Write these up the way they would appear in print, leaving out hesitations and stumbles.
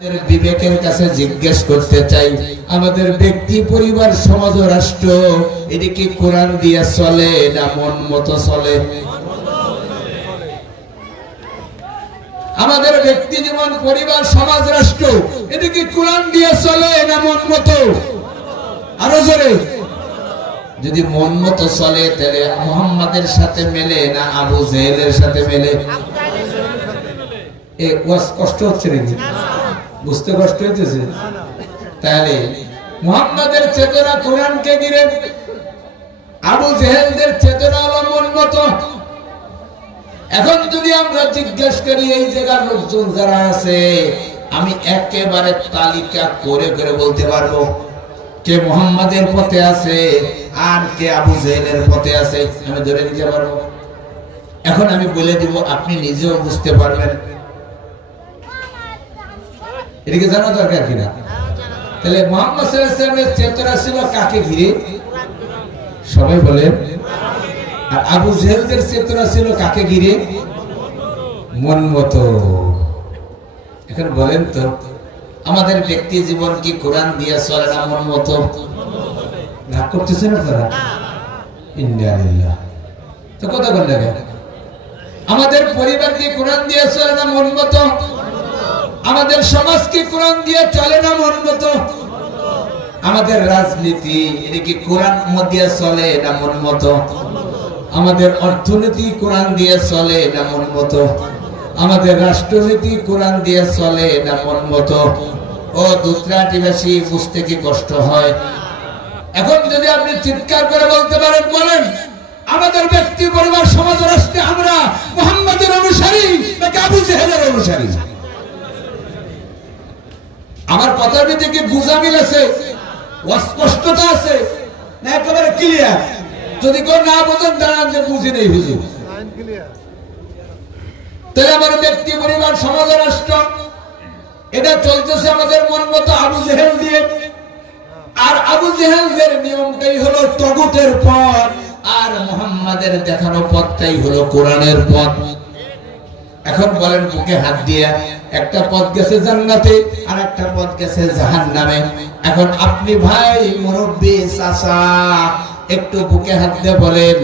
বিবেকের কাছে জিজ্ঞেস করতে চাই, আমাদের ব্যক্তি, পরিবার, সমাজ ও রাষ্ট্র এদিকে কোরআন দিয়ে চলে না মন মতো চলে? আমাদের ব্যক্তি জীবন, পরিবার, সমাজ, রাষ্ট্র এদিকে কোরআন দিয়ে চলে না মন মতো? আরো জোরে। যদি মন মতো চলে তাহলে মুহাম্মাদের সাথে মেলে না আবু জেহেলের সাথে মেলে? কষ্ট হচ্ছে নাকি? বুঝতে কষ্ট হইতেছে? তাহলে মুহাম্মাদের চেতনা কোরআনকে ঘিরে, আবু জেহেলদের চেতনা হলো মন মতো। এখন যদি আমরা জিজ্ঞেস করি এই জায়গার লোকজন যারা আছে, আমি একেবারে তালিকা করে করে বলতে পারবো কে মুহাম্মাদের পথে আছে আর কে আবু জেহেলের পথে আছে, আমি ধরে নিতে পারবো। এখন আমি বলে দিব, আপনি নিজেও বুঝতে পারবেন। এদিকে জানা দরকার কিনা? তাহলে মুহাম্মদ সাল্লাল্লাহু আলাইহি ওয়াসাল্লামের চেতনা ছিল কাকে ঘিরে? সবাই বলেন। আর আবু জেহেলদের চেতনা ছিল কাকে ঘিরে? মন মতো। এখন বলেন তো, আমাদের ব্যক্তি জীবন কি কোরআন দিয়ে চলে না মন মতো? রাগ করতেছেন আপনারা? ইন্না লিল্লাহ। তো কথা বললেন, আমাদের পরিবার কি কোরআন দিয়ে চলে না মন মতো? আমাদের সমাজ কি কোরআন দিয়ে চলে না মন মতো? আমাদের রাজনীতি এদিকে কোরআন দিয়ে চলে না মন মতো? আমাদের অর্থনীতি কোরআন দিয়ে চলে না মন মতো? আমাদের রাষ্ট্রনীতি কোরআন দিয়ে চলে না মন মতো? ও দুত্রাটিবাসী, বুঝতে কি কষ্ট হয়? এখন যদি আপনি চিৎকার করে বলতে পারেন, বলেন আমাদের ব্যক্তি, পরিবার, সমাজ, রাষ্ট্রে আমরা মুহাম্মাদের অনুসারী নাকি আবু জেহেলের অনুসারী? আমার কথার ভিতরে কি বুঝামিল আছে, অস্পষ্টতা আছে না একেবারে ক্লিয়ার? যদি কেউ না বোঝেন দাঁড়ান যে বুঝি নেই হুজুর। তাহলে আমার ব্যক্তি, পরিবার, সমাজ, রাষ্ট্র এটা চলতেছে আমাদের মন মতো আবু জেহেল দিয়ে। আর আবু জেহেলদের নিয়মটাই হলো তগুতের পথ, আর মুহাম্মাদের দেখানো পথটাই হলো কোরআনের পথ। এখন বলেন বুকে হাত দিয়ে, একটা পথ গেছে জান্নাতে আর একটা পথ গেছে জাহান্নামে। এখন আপনি ভাই মুরব্বি চাচা, একটু বুকে হাত দিয়ে বলেন,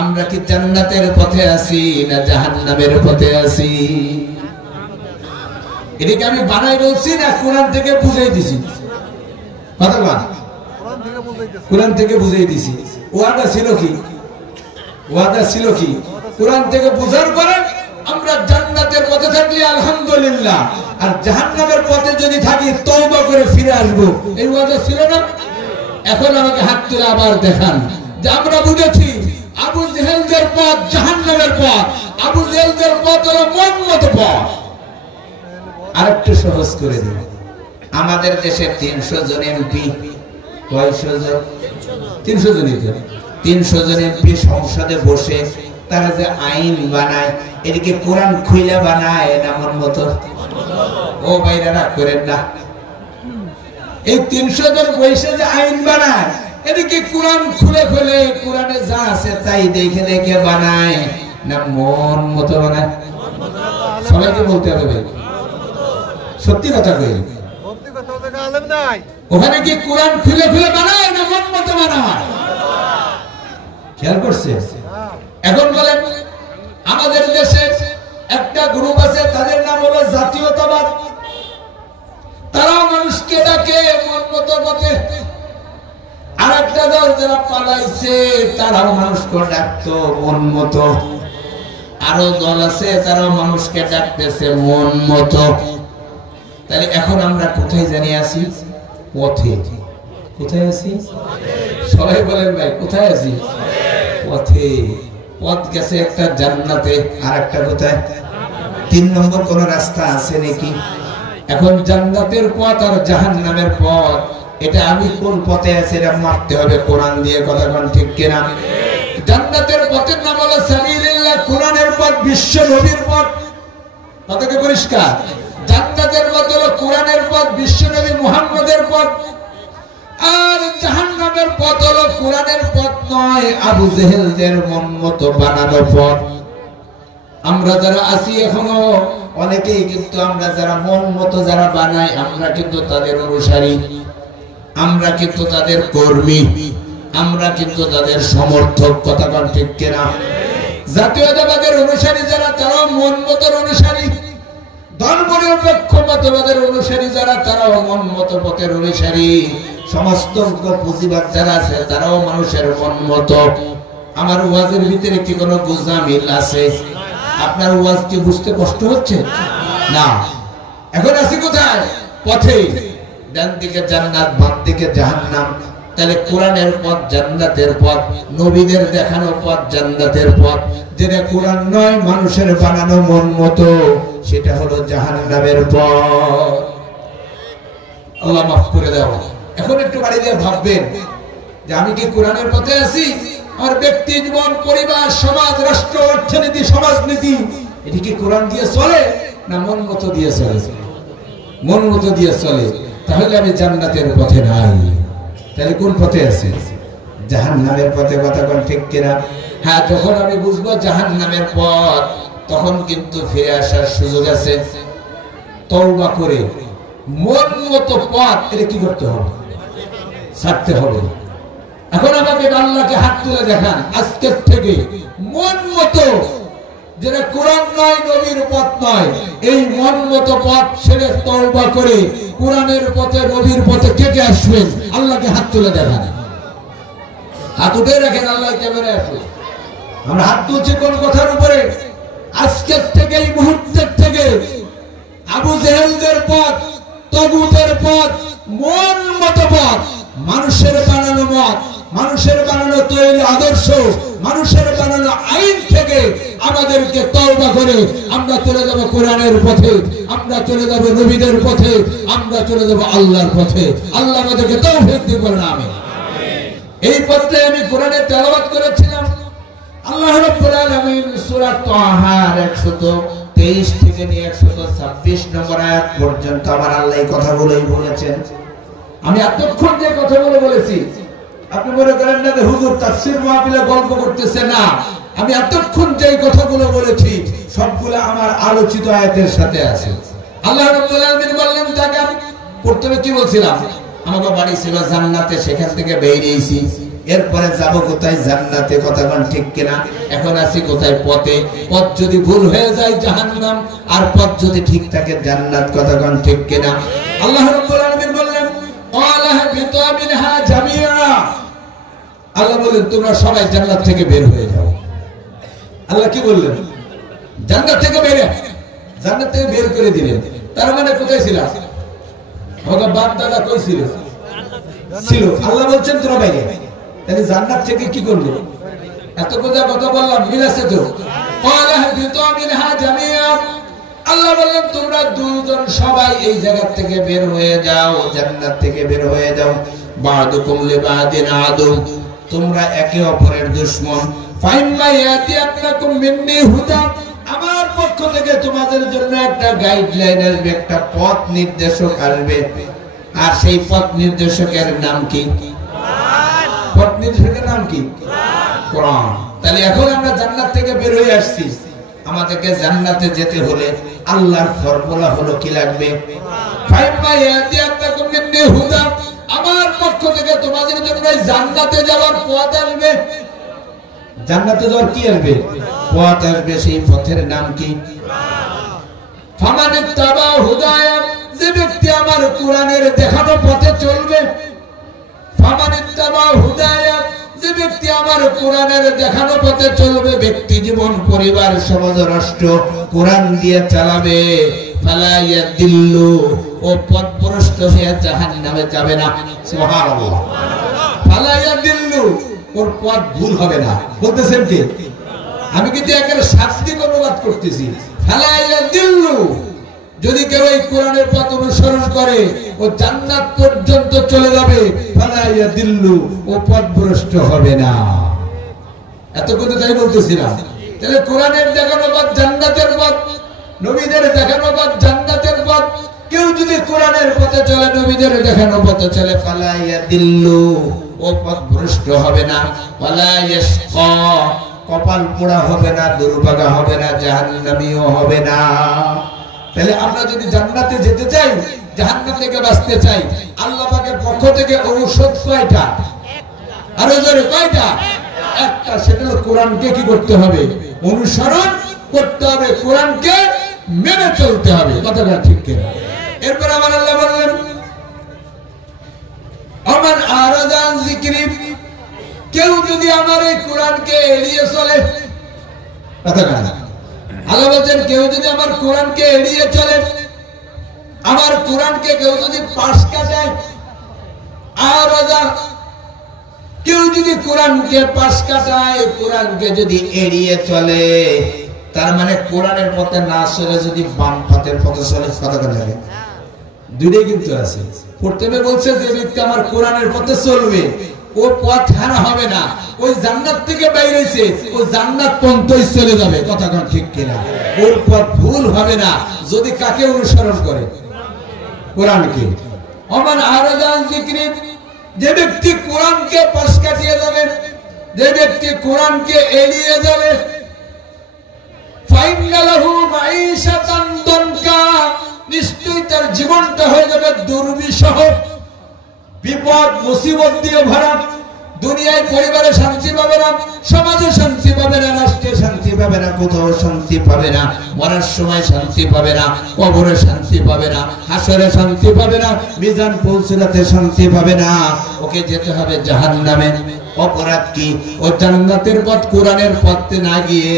আমরা কি জান্নাতের পথে আছি না জাহান্নামের পথে আছি? এদিকে আমি বানাই বলছি না কোরআন থেকে বুঝাই দিছি? কথা বল, কোরআন থেকে বুঝাই দিছি। ওয়াদা ছিল কি? ওয়াদা ছিল কি? কোরআন থেকে বুঝার পরে আমরা জান্নাতের পথে থাকলে আলহামদুলিল্লাহ, আর জাহান্নামের পথে যদি থাকি তওবা করে ফিরে আসবো, এই ওয়াদা ছিল না? এখন আমাকে হাত তুলে আবার দেখান যে আমরা বুঝেছি আবু জেহেলদের পথ জাহান্নামের পথ, আবু জেহেলদের পথ হলো মন মতো পথ। আরেকটু সহজ করে দিই, আমাদের দেশে 300 জন এমপি, কয়শো জন? 300 জনই তো। 300 জন এমপি সংসদে বসে তারা যে আইন বানায়, এদিকে কোরআন খুইলা বানায় না মন মতো? ও ভাইরা রাগ করেন না, এই 300 জন বসে যে আইন বানায়, এদিকে কোরআন খুলে খুলে কোরআনে যা আছে তাই দেখে দেখে বানায় না মন মতো বানায়? সবাইকে বলতে হবে ভাই, সত্যি কথা কই। ওখানে কি কোরআন খুলে খুলে বানায় না মন মতো বানায়? খেয়াল করছে? এখন বলেন, আমাদের দেশে একটা গ্রুপ আছে, তাদের নাম হলো জাতীয়তাবাদ। তারাও মানুষকে ডাকে মন মতো পথে। আর একটা দল যারা পালাইছে, তারাও মানুষকে ডাকতো মন মতো। আরো দল আছে, তারাও মানুষকে ডাকতেছে মন মতো। তাহলে এখন আমরা কোথায় জানি আছি? পথে। কোথায় আছি? সবাই বলেন ভাই, কোথায় আছি? পথে। পথ গেছে একটা জান্নাতে, আর একটা কোথায়? 3 নম্বর কোন রাস্তা আছে নাকি? এখন জান্নাতের পথ আর জাহান্নামের পথ, এটা আমি কোন পথে আছি এটা মাপতে হবে কোরআন দিয়ে। কথা কোন ঠিক কিনা? জান্নাতের পথের নাম হলো সাবিলিল্লাহ, কোরআনের পথ, বিশ্ব নবীর পথ। কথা কি পরিষ্কার? জান্নাতের পথ হলো কোরআনের পথ, বিশ্ব নবী মুহাম্মদের পথ। আর জাহান্নামের পথ হলো কোরআনের পথ নয়, আবু জেহেলদের মন মতো বানানো পথ। আমরা যারা আছি এখনো অনেকেই কিন্তু আমরা যারা মন মতো যারা বানাই আমরা কিন্তু তাদের অনুসারী, আমরা কিন্তু তাদের কর্মী, আমরা কিন্তু তাদের সমর্থক। কথা কোন ঠিক কিনা? জাতীয়তাবাদের অনুসারী যারা তারাও মন মতোর অনুসারী, ধর্মনিরপেক্ষ মতবাদের অনুসারী যারা তারাও মন মতো পথের অনুসারী, সমস্ত পুঁজিবাদ যারা আছে তারাও মানুষের মন মতো। আমার ওয়াজের ভিতরে কি কোনো গোজামিল আছে? আপনার ওয়াজ কি বুঝতে কষ্ট হচ্ছে? না। এখন আছি কোথায়? পথে। ডান দিকে জান্নাত, বাম দিকে জাহান্নাম। তাহলে কোরআনের পথ জান্নাতের পথ, নবীদের দেখানো পথ জান্নাতের পথ। যেটা কোরআন নয়, মানুষের বানানো মন মতো, সেটা হলো জাহান্নামের পথ। আল্লাহ মাফ করে দাও। এখন একটু বাড়ি দিয়ে ভাববেন যে আমি কি কোরআনের পথে আছি? আমার ব্যক্তি জীবন, পরিবার, সমাজ, রাষ্ট্র, অর্থনীতি, সমাজনীতি এটি কি কোরআন দিয়ে চলে না মন মতো দিয়ে চলে? মন মতো দিয়ে চলে। তাহলে আমি জান্নাতের পথে নাই। তাহলে কোন পথে আছে? জাহান্নামের পথে। কথা কোন ঠিক কিনা? হ্যাঁ, যখন আমি বুঝবো জাহান্নামের পথ, তখন কিন্তু ফিরে আসার সুযোগ আছে। তওবা করে মন মতো পথ এটা কি করতে হবে? ছাড়তে হবে। এখন আমাকে আল্লাহকে হাত তুলে দেখান, আজকের থেকে মন মতো, যেটা কোরআন নয়, নবীর পথ নয়, এই মন মতো পথ ছেড়ে তওবা করে কোরআনের পথে, নবীর পথে কে কে আসবেন? আল্লাহকে হাত তুলে দেখান। হাত উঠে রাখেন, আল্লাহ ক্যামেরায় আসবে। আমরা হাত তুলছি কোন কথার উপরে? আজকের থেকে, এই মুহূর্তের থেকে আবু জেহেলদের পথ, তাগুতের পথ, মন মতো পথ, মানুষের বানানো মত, মানুষের বানানো তৈরি আদর্শ, মানুষের বানানো আইন থেকে আমাদেরকে তওবা করে আমরা চলে যাব কোরআনের পথে, আমরা চলে যাব নবীদের পথে, আমরা চলে যাব আল্লাহর পথে। আল্লাহ আমাদেরকে তৌফিক দিন, বলেন আমিন। এই পথে আমি কোরআনে তেলাওয়াত করেছিলাম। আল্লাহ রাব্বুল আলামিন সূরা তাহার 123 থেকে নিয়ে 126 নম্বর আয়াত পর্যন্ত আমার আল্লাহ এই কথাগুলোই বলেছেন। আমি এতক্ষণ যে কথাগুলো বলেছি, আপনি মনে করেন না যে হুজুর তাফসীর মাহফিলে গল্প করতেছে, না। আমি এতক্ষণ যে কথাগুলো বলেছি সবগুলো আমার আলোচিত আয়াতের সাথে আছে। আল্লাহ রাব্বুল আলামিন বললেন, দেখেন প্রথমে কি বলছিলাম? আমাদের বাড়ি ছিল জান্নাতে, সেখান থেকে বেরিয়েছি, এরপরে যাব কোথায়? জান্নাতে। কথা কোন ঠিক কিনা? এখন আছি কোথায়? পথে। পথ যদি ভুল হয়ে যায় জাহান্নাম, আর পথ যদি ঠিক থাকে জান্নাত। কথা কোন ঠিক কিনা? আল্লাহ রাব্বুল আলামিন বললেন, ক্বালা হাবিতু মিনহা জামিআ। আল্লাহ বলেন তোমরা সবাই জান্নাত থেকে বের হয়ে যাও। আল্লাহ কি বললেন? জান্নাত থেকে জান্নাত থেকে বের করে দিলেন। তার মানে কোথায় ছিল? আমাদের বাপ দাদা কই ছিল? আল্লাহ বলছেন তোমরা বাইরে। তাহলে জান্নাত থেকে কি করলো? এত কথা বললাম, মিল আছে তো? ক্বালা হাবিতু মিনহা জামিআ। আল্লাহ বললেন তোমরা দুজন সবাই এই জায়গা থেকে বের হয়ে যাও, জান্নাত থেকে বের হয়ে যাও। বাদুকুম লিবাদিন আদু, তোমরা একে অপরের দুশমন। ফাইম্মা ইয়াতিয়াকুম মিন্নি হুদা, আমার পক্ষ থেকে তোমাদের জন্য একটা গাইডলাইন আসবে, একটা পথ নির্দেশক আসবে। আর সেই পথ নির্দেশকের নাম কি? কোরআন। পথ নির্দেশকের নাম কি? কোরআন। তাহলে এখন আমরা জান্নাত থেকে বের হয়ে আসছি, আমাদেরকে জান্নাতে যেতে হলে আল্লাহর ফর্মুলা হলো কি লাগবে? ফাইম্মা ইয়াতিয়াকুম মিন্নি হুদা, আমার পক্ষ থেকে তোমাদের জন্য জান্নাতে যাওয়ার পথ আসবে। জান্নাতে যাওয়ার কি আসবে? পথ আসবে। সেই পথের নাম কি? ফামানিত্তাবা হুদায়া, যে ব্যক্তি আমার কোরআনের দেখানো পথে চলবে। ফামানিত্তাবা হুদায়া, যে ব্যক্তি আমার কোরআনের দেখানো পথে চলবে, ব্যক্তি জীবন, পরিবার, সমাজ, রাষ্ট্র কোরআন দিয়ে চালাবে, ফালা ইয়াদিল্লু, ও পথভ্রষ্ট হয়ে জাহান্নামে যাবে না। সুবহানাল্লাহ। ফালা ইয়াদিল্লু, ওর পথ ভুল হবে না। বলতেছেন কি? আমি কিন্তু একেবারে শাস্ত্রিক অনুবাদ করতেছি। ফালা ইয়াদিল্লু, যদি কেউ এই কোরআনের পথ অনুসরণ করে ও জান্নাত পর্যন্ত চলে যাবে। ফালা ইয়াদিল্লু, ও পথভ্রষ্ট হবে না। এত কথা তাই বলতেছি না? তাহলে কোরআনের দেখানো পথ জান্নাতের পথ, নবীদের দেখানো পথ জান্নাতের পথ। কেউ যদি কোরআনের পথে চলে, নবীদের দেখানো পথে চলে, ফালা ইয়াদিল্লু, ও পথভ্রষ্ট হবে না। ওয়ালা ইয়াশকা, কপাল পোড়া হবে না, দুর্ভাগা হবে না, জাহান্নামীও হবে না। তাহলে আমরা যদি জান্নাতে যেতে চাই, জাহান্নাম থেকে বাঁচতে চাই, আল্লাহ পাকের পক্ষ থেকে ঔষধ কয়টা? আরো জোরে কয়টা? একটা। সেটা হলো কোরআনকে কি করতে হবে? অনুসরণ করতে হবে, কোরআনকে মেনে চলতে হবে। কথাটা ঠিক কিনা? এরপর আমার আল্লাহ বললেন আমার আরাদান জিকিরি, কেউ যদি আমার এই কোরআনকে এড়িয়ে চলে, কথাটা আল্লাহ বলছেন কেউ যদি আমার কোরআনকে এড়িয়ে চলে, আমার কোরআনকে কেউ যদি পাশ কাটায়, আরাদা কেউ যদি কোরআনকে পাশ কাটায়, কোরআনকে যদি এড়িয়ে চলে, তার মানে কোরআনের পথে না চলে যদি বাম পথের পথে চলে, কথা লাগে দুইটাই কিন্তু আছে। প্রথমে বলছে যে ব্যক্তি আমার কোরআনের পথে চলবে ও পথ হারা হবে না, ওই জান্নাত থেকে বাইরে হইছে ও জান্নাত পর্যন্তই চলে যাবে। কথা কোন ঠিক কিনা? ওর পথ ভুল হবে না যদি কাকে অনুসরণ করে? কোরআনকে। ওমান আরাদান যিকরি, যে ব্যক্তি কোরআনকে পাশ কাটিয়ে যাবে, যে ব্যক্তি কোরআনকে এড়িয়ে যাবে, ফাইনালাহু মাঈশাতান দানকা, নিশ্চয়ই তার জীবনটা হয়ে যাবে দুর্বিষহ, বিপদ মুসিবত দিয়ে ভরা। দুনিয়ায় পরিবারে শান্তি পাবে না, সমাজে শান্তি পাবে না, রাষ্ট্রে শান্তি পাবে না, কোথাও শান্তি পাবে না, মরার সময় শান্তি পাবে না, কবরে শান্তি পাবে না, হাসরে শান্তি পাবে না, মিজান পৌঁছাতে শান্তি পাবে না, ওকে যেতে হবে জাহান্নামে। অপরাধ কি? ও জান্নাতের পথ কোরআনের পথে না গিয়ে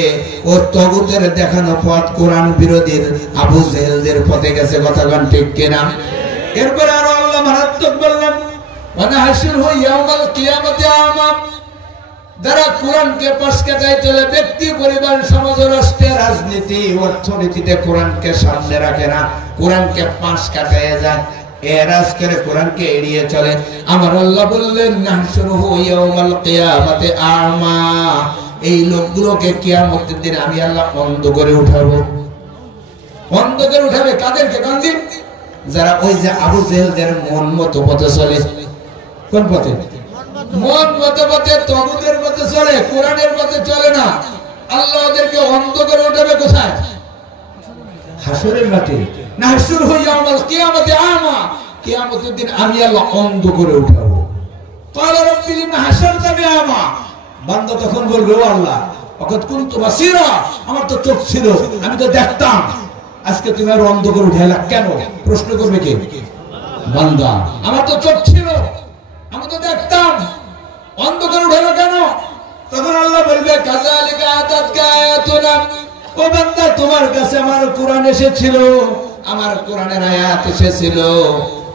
ও তগুতের দেখানো পথ কোরআন বিরোধীর আবু জেহেলদের পথে গেছে। কথা গান ঠিক কিনা? এরপরে আরো আল্লাহ মারাত্মক বললেন ওয়ানাহশুরহু ইয়াউমাল কিয়ামাতি আমা, যারা কোরআনকে পাশ কাটায় চলে, ব্যক্তি পরিবার সমাজ রাষ্ট্রের রাজনীতি অর্থনীতিতে কোরআনকে সামনে রাখে না, কোরআনকে পাশ কাটায় যায়, এরাজ করে কোরআনকে এড়িয়ে চলে, আমার আল্লাহ বললেন নাহশুরহু ইয়াউমাল কিয়ামাতি আমা, এই লোকগুলোকে কিয়ামতের দিন আমি আল্লাহ অন্ধ করে উঠাবো। অন্ধ করে উঠাবে কাদেরকে? কান্দি যারা ওই যে আবু জেহেলদের মন মতো পথে চলে। কোন পথে? মন মতো পথে, তগুতের পথে চলে, কোরআনের পথে চলে না। আল্লাহ ওদেরকে অন্ধ করে উঠাবে কোথায়? হাসরের মাঠে। নাহশুরহু ইয়াউমাল কিয়ামাতি আমা, কিয়ামতের দিন আমি আল্লাহ অন্ধ করে উঠাবো। ক্বালা রাব্বি লিমা হাশারতানি আমা, বান্দা তখন বলবে ও আল্লাহ ওয়াকাদ কুনতু বাসীরা, আমার তো চোখ ছিল, আমি তো দেখতাম, আজকে তুমি আর অন্ধ করে উঠাইলা কেন? প্রশ্ন করবে কে? বান্দা। আমার তো চোখ ছিল, আমি তো দেখতাম, অন্ধ করে উঠাইলা কেন? তখন আল্লাহ বলবে কাযালিকা আতাতকা আয়াতুনা, ও বান্দা তোমার কাছে আমার কোরআন এসেছিল, আমার কোরআনের আয়াত এসেছিল,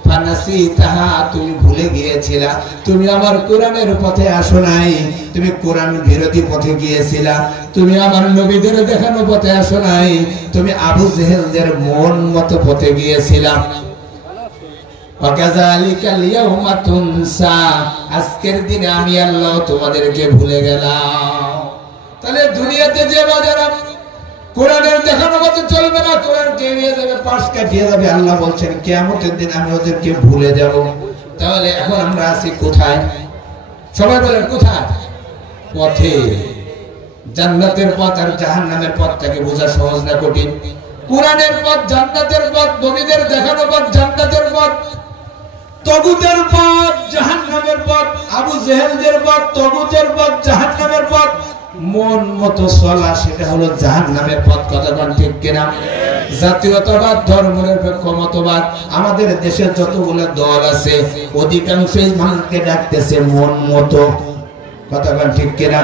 ফানাসিতাহা, তুমি ভুলে গিয়েছিলা, তুমি আমার কোরআনের পথে আসো নাই, তুমি কোরআন বিরোধী পথে গিয়েছিলা, তুমি আমার নবীদের দেখানো পথে আসো নাই, তুমি আবু জেহেলদের মন মতো পথে গিয়েছিলা। ওয়াকাযালিকাল ইয়াউমা তুনসা, আজকের দিনে আমি আল্লাহ তোমাদেরকে ভুলে গেলাম। তাহলে দুনিয়াতে যে বাজারা কোরআনের দেখানো মতো চলবে না, কোরআনকে এড়িয়ে যাবে, পাশ কাটিয়ে যাবে, আল্লাহ বলছেন কিয়ামতের দিন আমি ওদেরকে ভুলে যাব। তাহলে এখন আমরা আছি কোথায়? সবাই বলেন কোথায়? পথে। জান্নাতের পথ আর জাহান্নামের পথটাকে বোঝা সহজ না কঠিন? কোরআনের পথ জান্নাতের পথ, নবীদের দেখানো পথ জান্নাতের পথ, তগুতের পথ জাহান্নামের পথ, আবু জেহেলদের পথ তগুতের পথ জাহান্নামের পথ, মন মতো চলা সেটা হলো জাহান্নামের পথ। কথা কোন ঠিক কিনা? জাতীয়তাবাদ, ধর্মনিরপেক্ষ মতবাদ, আমাদের দেশের যতগুলো দল আছে অধিকাংশই মানুষকে ডাকতেছে মন মতো। কথা কোন ঠিক কিনা?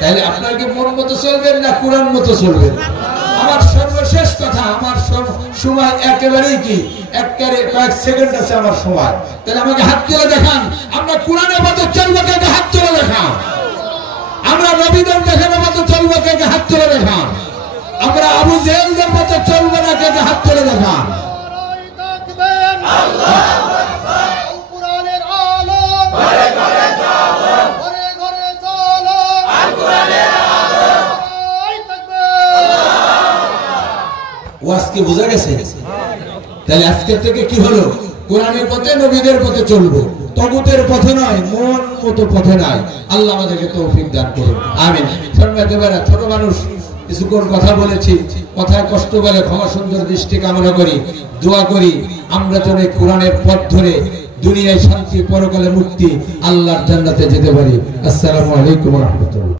তাহলে আপনার কি মন মতো চলবেন না কোরআন মতো চলবেন? আমার সর্বশেষ কথা, আমার সময় একেবারেই কি একেবারে কয়েক সেকেন্ড আছে আমার সময়, তাহলে আমাকে হাত তুলে দেখান, আমরা কোরআনের মতো চলবো, কে হাত তুলে দেখান। আমরা নবীদের দেখানোর মতো চলবো, কে হাত তুলে দেখান। আমরা আবু জেহেলদের মতো চলবো না, কে হাত তুলে দেখান। আজকে বোঝা গেছে? তাহলে আজকে থেকে কি হলো? কোরআনের পথে, নবীদের পথে চলবো, তগুতের পথে নয়, মন মতো পথে নয়। আল্লাহ আমাদেরকে তৌফিক দান করুন, আমিন। ছোট মানুষ কিছুক্ষণ কথা বলেছি, কথায় কষ্ট বলে ক্ষমা সুন্দর দৃষ্টি কামনা করি, দোয়া করি আমরা যেন কোরআনের পথ ধরে দুনিয়ায় শান্তি, পরকালে মুক্তি, আল্লাহর জান্নাতে যেতে পারি। আসসালামু আলাইকুম ওয়া রাহমাতুল্লাহ।